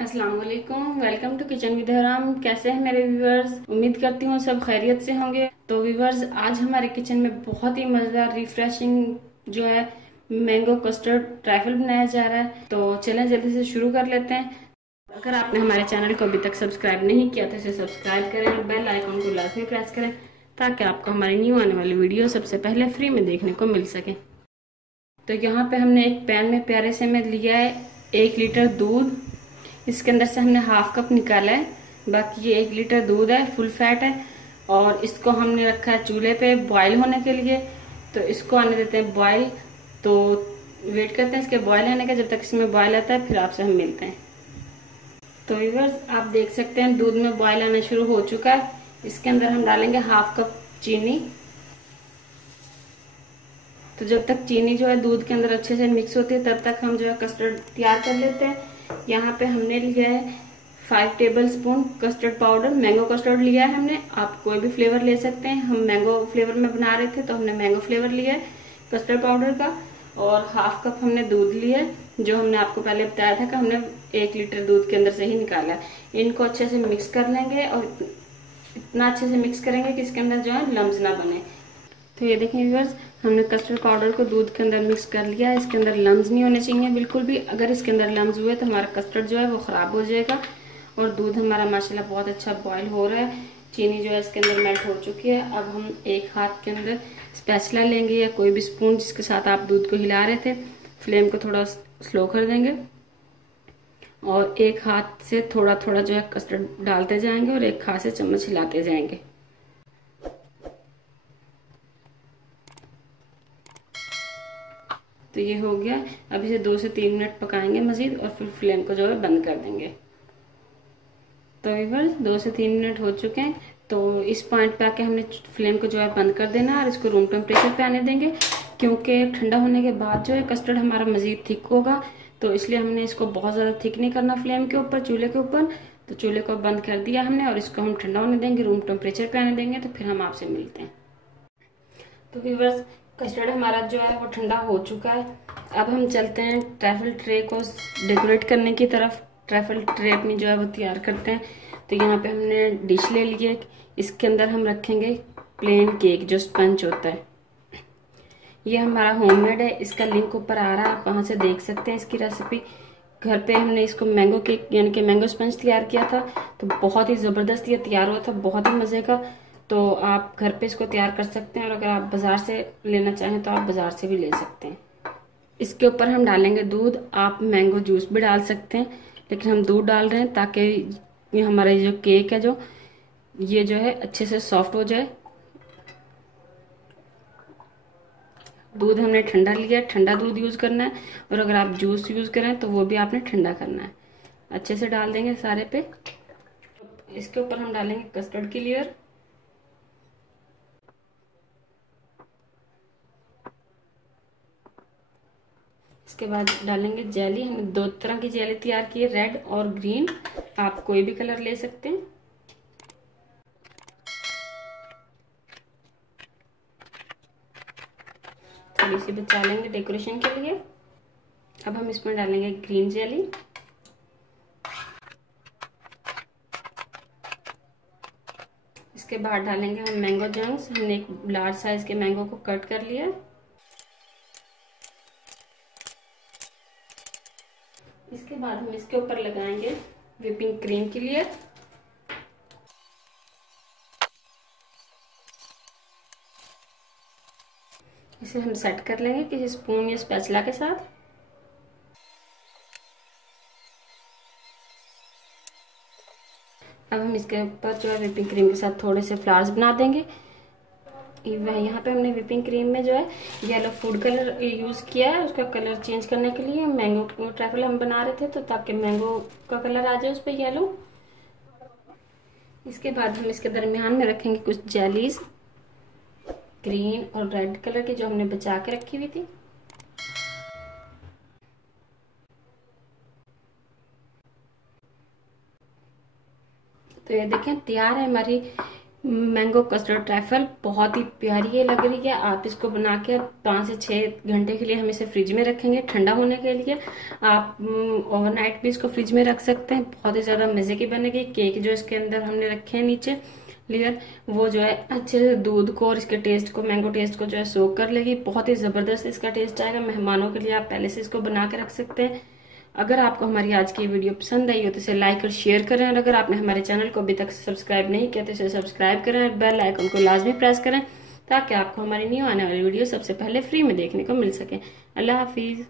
अस्सलाम वालेकुम। Welcome to kitchen with हराम। कैसे हैं मेरे व्यूवर्स? उम्मीद करती हूँ सब खैरियत से होंगे। तो व्यूवर्स, आज हमारे किचन में बहुत ही मजेदार रिफ्रेशिंग जो है मैंगो कस्टर्ड ट्राइफल बनाया जा रहा है। तो चलें जल्दी से शुरू कर लेते हैं। अगर आपने हमारे चैनल को अभी तक सब्सक्राइब नहीं किया तो इसे सब्सक्राइब करें और बेल आइकन को लाजमी प्रेस करें ताकि आपको हमारी न्यू आने वाली वीडियो सबसे पहले फ्री में देखने को मिल सके। तो यहाँ पे हमने एक पैन में प्यारे से में लिया है 1 लीटर दूध। इसके अंदर से हमने हाफ कप निकाला है। बाकी ये 1 लीटर दूध है, फुल फैट है। और इसको हमने रखा है चूल्हे पे बॉईल होने के लिए। तो इसको आने देते हैं बॉईल। तो वेट करते हैं इसके बॉईल आने का। जब तक इसमें बॉईल आता है फिर आपसे हम मिलते हैं। तो व्यूअर्स, आप देख सकते हैं दूध में बॉईल आना शुरू हो चुका है। इसके अंदर हम डालेंगे हाफ कप चीनी। तो जब तक चीनी जो है दूध के अंदर अच्छे से मिक्स होती है तब तक हम जो है कस्टर्ड तैयार कर लेते हैं। यहाँ पे हमने लिया है 5 table spoon custard powder. Mango custard लिया है हमने। आप कोई भी फ्लेवर ले सकते हैं। हम मैंगो फ्लेवर में बना रहे थे तो हमने मैंगो फ्लेवर लिया है कस्टर्ड पाउडर का। और हाफ कप हमने दूध लिया है जो हमने आपको पहले बताया था कि हमने 1 लीटर दूध के अंदर से ही निकाला है। इनको अच्छे से मिक्स कर लेंगे और इतना अच्छे से मिक्स करेंगे कि इसके अंदर जो है लम्स ना बने। तो ये देखें व्यूअर्स, हमने कस्टर्ड पाउडर को दूध के अंदर मिक्स कर लिया है। इसके अंदर लम्स नहीं होने चाहिए बिल्कुल भी। अगर इसके अंदर लम्स हुए तो हमारा कस्टर्ड जो है वो ख़राब हो जाएगा। और दूध हमारा माशाल्लाह बहुत अच्छा बॉईल हो रहा है। चीनी जो है इसके अंदर मेल्ट हो चुकी है। अब हम एक हाथ के अंदर स्पैचुला लेंगे या कोई भी स्पून जिसके साथ आप दूध को हिला रहे थे। फ्लेम को थोड़ा स्लो कर देंगे और एक हाथ से थोड़ा थोड़ा जो है कस्टर्ड डालते जाएंगे और एक हाथ से चम्मच हिलाते जाएंगे। तो ये हो गया। अब इसे 2 से 3 मिनट पकाएंगे मजीद और फिर फ्लेम को जो है बंद कर देंगे। तो व्यूअर्स, 2 से 3 मिनट हो चुके हैं। तो इस पॉइंट पे आके हमने फ्लेम को जो है बंद कर देना है और इसको रूम टेम्परेचर पे आने देंगे, क्योंकि ठंडा होने के बाद जो है कस्टर्ड हमारा मजीद थिक होगा। तो इसलिए हमने इसको बहुत ज़्यादा थिक नहीं करना फ्लेम के ऊपर, चूल्हे के ऊपर। तो चूल्हे को बंद कर दिया हमने और इसको हम ठंडा होने देंगे, रूम टेम्परेचर पे आने देंगे। तो फिर हम आपसे मिलते हैं। तो व्यूअर्स, कस्टर्ड हमारा जो है वो ठंडा हो चुका है। अब हम चलते हैं ट्रैफल ट्रे को डेकोरेट करने की तरफ। ट्रैफल ट्रे अपनी जो है वो तैयार करते हैं। तो यहाँ पे हमने डिश ले ली है। इसके अंदर हम रखेंगे प्लेन केक जो स्पंज होता है। ये हमारा होममेड है। इसका लिंक ऊपर आ रहा है, आप वहाँ से देख सकते हैं इसकी रेसिपी। घर पे हमने इसको मैंगो केक यानी कि मैंगो स्पंज तैयार किया था। तो बहुत ही ज़बरदस्त ये तैयार हुआ था, बहुत ही मज़े का। तो आप घर पे इसको तैयार कर सकते हैं और अगर आप बाज़ार से लेना चाहें तो आप बाज़ार से भी ले सकते हैं। इसके ऊपर हम डालेंगे दूध। आप मैंगो जूस भी डाल सकते हैं, लेकिन हम दूध डाल रहे हैं ताकि ये हमारा जो केक है ये जो है अच्छे से सॉफ्ट हो जाए। दूध हमने ठंडा लिया, ठंडा दूध यूज़ करना है। और अगर आप जूस यूज़ करें तो वो भी आपने ठंडा करना है। अच्छे से डाल देंगे सारे पे। इसके ऊपर हम डालेंगे कस्टर्ड की लेयर। इसके बाद डालेंगे जेली। हमने 2 तरह की जेली तैयार की है, रेड और ग्रीन। आप कोई भी कलर ले सकते हैं। थोड़ी सी बचा लेंगे डेकोरेशन के लिए। अब हम इसमें डालेंगे ग्रीन जेली। इसके बाद डालेंगे हम मैंगो जंक्स। हमने एक लार्ज साइज के मैंगो को कट कर लिया। इसके बाद हम इसके ऊपर लगाएंगे व्हिपिंग क्रीम की लेयर। इसे हम सेट कर लेंगे किसी स्पून या स्पैचुला के साथ। अब हम इसके ऊपर जो है व्हिपिंग क्रीम के साथ थोड़े से फ्लावर्स बना देंगे। यहाँ पे हमने व्हिपिंग क्रीम में जो है येलो फूड कलर यूज़ किया है। उसका कलर चेंज करने के लिए मैंगो ट्रैफल हम बना रहे थे तो ताकि मैंगो का कलर आ जाए उस पर येलो। इसके बाद हम इसके दरमियान में रखेंगे कुछ जेलीज, ग्रीन और रेड कलर की जो हमने बचा के रखी हुई थी। तो ये देखें तैयार है हमारी मैंगो कस्टर्ड ट्रैफल बहुत ही प्यारी है लग रही है। आप इसको बना के 5 से 6 घंटे के लिए हम इसे फ्रिज में रखेंगे ठंडा होने के लिए। आप ओवरनाइट भी इसको फ्रिज में रख सकते हैं। बहुत ही ज्यादा मजे की बनेगी। केक जो इसके अंदर हमने रखे हैं नीचे लेयर, वो जो है अच्छे से दूध को और इसके टेस्ट को, मैंगो टेस्ट को जो है सोक कर लेगी। बहुत ही जबरदस्त इसका टेस्ट आएगा। मेहमानों के लिए आप पहले से इसको बना के रख सकते हैं। अगर आपको हमारी आज की वीडियो पसंद आई हो तो इसे लाइक और शेयर करें, और अगर आपने हमारे चैनल को अभी तक सब्सक्राइब नहीं किया तो इसे सब्सक्राइब करें और बेल आइकन को लाजमी प्रेस करें, ताकि आपको हमारी न्यू आने वाली वीडियो सबसे पहले फ्री में देखने को मिल सके। अल्लाह हाफिज।